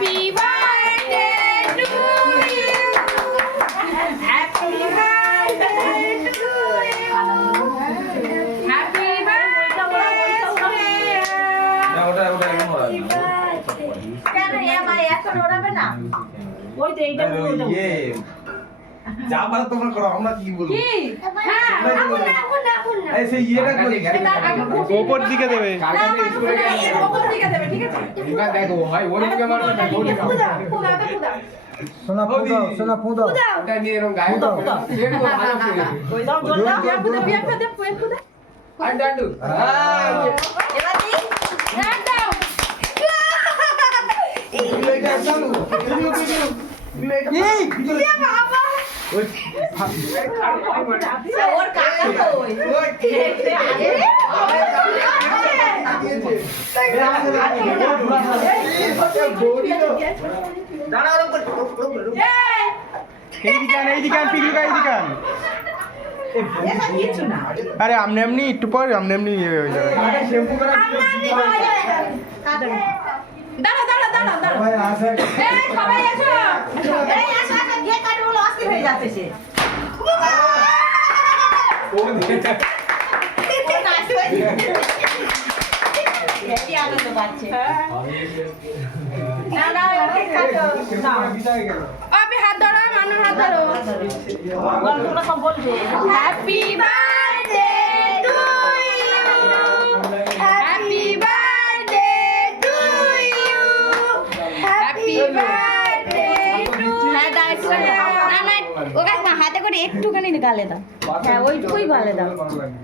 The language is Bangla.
Happy birthday to you, happy birthday to you, happy birthday. না ওটা কেন আমার এখন ওড়াবে না? ওই তো এইটা বলতে ইয়ে যা পারো তোমরা করো, আমরা কি বলবো? কি? হ্যাঁ, এই সেই ইয়েটা কই? ওপর দিকে দেবে। ওপর দিকে দেবে, ঠিক আছে? দেখো ভাই ওর দিকে মারো না ওর দিকে ফুদা, ফুদা, ফুদা। সোনা ফুদাও, সোনা ফুদাও। ওটা নিয়ে এরকম গায়ে দাও দেখো ভালো করে ওই দাও, জল দাও, বিয়া ফুদা, বিয়া ফুদা, বিয়া ফুদা। আন্ডু আন্ডু এবার দি রাখ দাও। এটা চালু এই বিয়া বাবা। ওর কাকা কই? এইদিকে আন, এইদিকে আন, পিকলুকা এইদিকে আন। কিছু না। আরে আমনে এমনি একটু পর আমনে এমনি ইয়ে হয়ে যাবে। দাঁড়া, দাঁড়া, দাঁড়া, দাঁড়া। ভাই আসে। এই, সবাই এসো। এই আসো আসো গিয়ে কাটে বলে অস্থির হয়ে যাচ্ছে সে। ও দিটা হেভি আনন্দ পাচ্ছে। না না ওকে কাটো। বিদায় গেল। আপনি হাত ধরো, মানুষ হাত ধরো। তোমরা সব বলবে। Happy birthday to you, happy birthday to you, happy birthday to. হ্যাঁ দাও একটুখানি দাও। না না ওকে না হাতে করে একটুখানি গালে দাও। হ্যাঁ ওইটুকুই গালে দাও। ভালো লাগে।